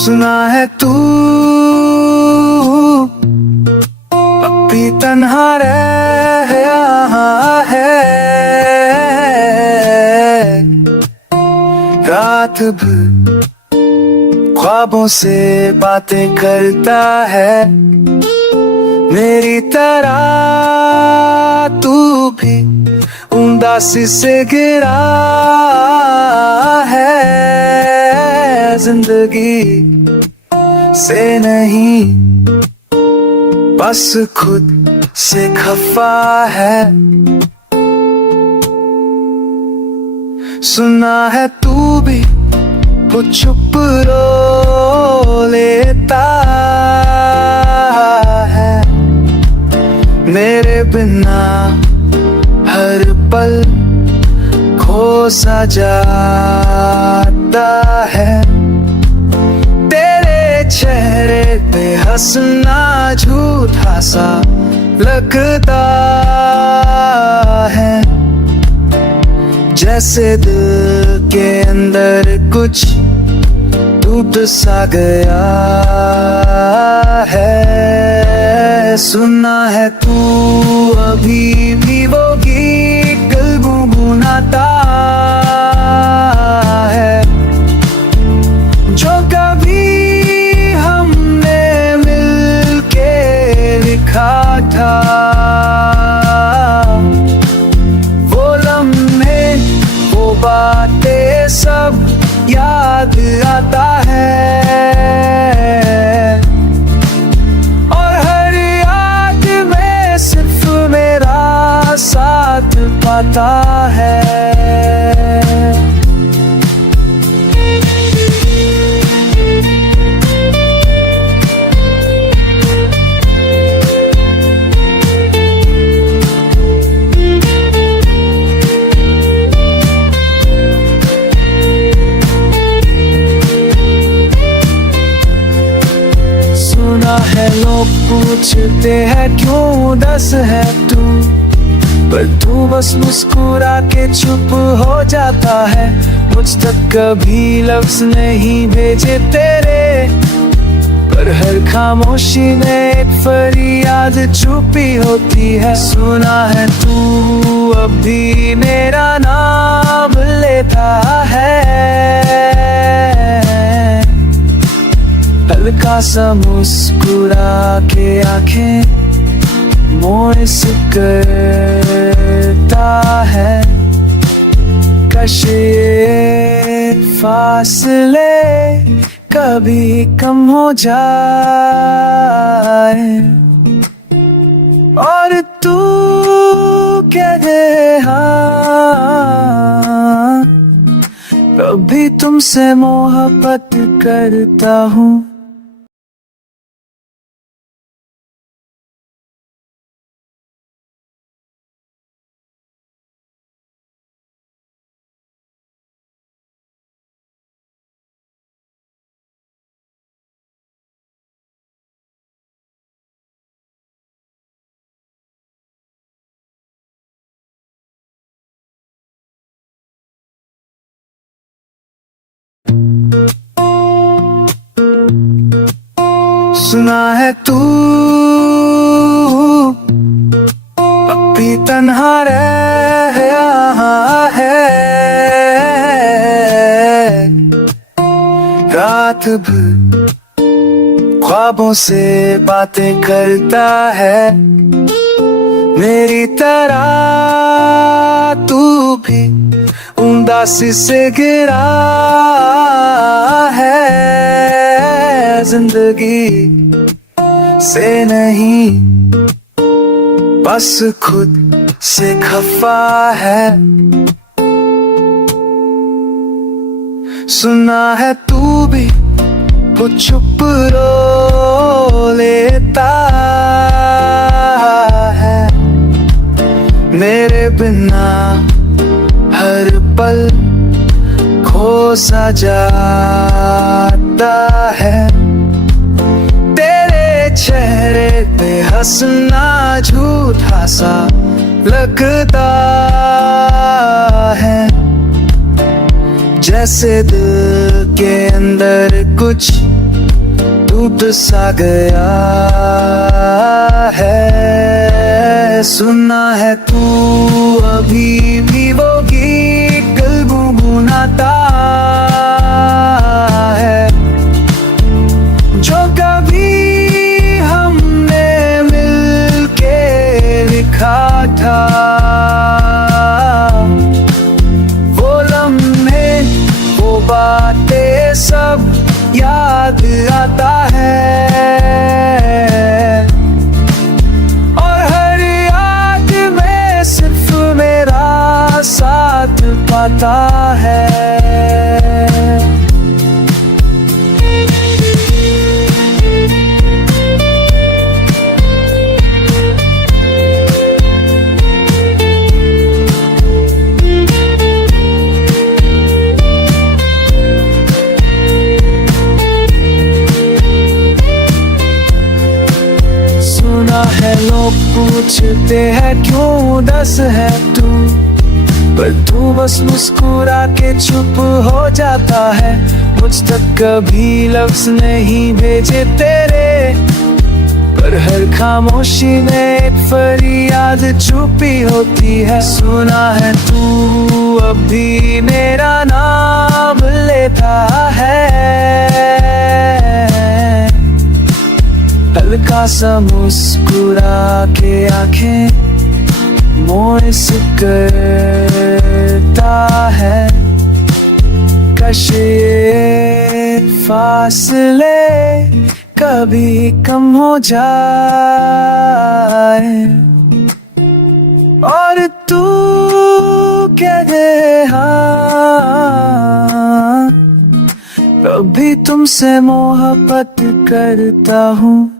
सुना है तू अब भी तन्हा रहा है, रात भर ख्वाबों से बातें करता है। मेरी तरह तू भी उदासी से घिरा है, जिंदगी से नहीं बस खुद से खफा है। सुना है तू भी कुछ चुप रो लेता है, मेरे बिना हर पल खो सा जाता है। तेरे चेहरे पे हंसना झूठा सा लगता है, जैसे दिल के अंदर कुछ टूट सा गया है। सुना है तू अभी भी वो गीत दिल गुनगुनाता है, जो कभी हमने मिलके लिखा था। वो लम्हे वो बातें सब याद आता है, और हर याद में सिर्फ मेरा साथ पाता है। है लोग पूछते हैं क्यों उदास है तू, पर तू बस मुस्कुरा के चुप हो जाता है। मुझ तक कभी लफ्ज नहीं भेजे तेरे, पर हर खामोशी में एक फरियाद छुपी होती है। सुना है तू अब भी मेरा नाम लेता है, हल्का सा मुस्कुरा के आंखें मोड़ से करता है। कश ये फासले कभी कम हो जाए, और तू कह दे हाँ, कभी तुमसे मोहब्बत करता हूँ। सुना है तू अब भी तन्हा रहा है, रात भर ख्वाबों से बातें करता है। मेरी तरह तू भी उदासी से घिरा है, जिंदगी से नहीं बस खुद से खफा है। सुना है तू भी कुछ चुप रो लेता है, मेरे बिना हर पल खो सा जाता है। तेरे चेहरे पे हंसना झूठा सा लगता है, जैसे दिल के अंदर कुछ डूब सा गया है। सुना है तू अभी भी वो गीत दिल गुनगुनाता है, जो कभी हमने मिलके लिखा था। वो लम्हे, वो बातें सब याद आता है, और हर याद में सिर्फ मेरा साथ पाता है। सुना है लोग पूछते हैं क्यों उदास है तू, पर तू बस मुस्कुरा के चुप हो जाता है। मुझ तक कभी लफ्ज नहीं भेजे तेरे, पर हर खामोशी में एक फरियाद छुपी होती है। सुना है तू अब भी मेरा नाम लेता है, हल्का सा मुस्कुरा के आंखें मोड़ से करता है। काश ये फासले कभी कम हो जाए, और तू कह दे हाँ, कभी तुमसे मोहब्बत करता हूँ।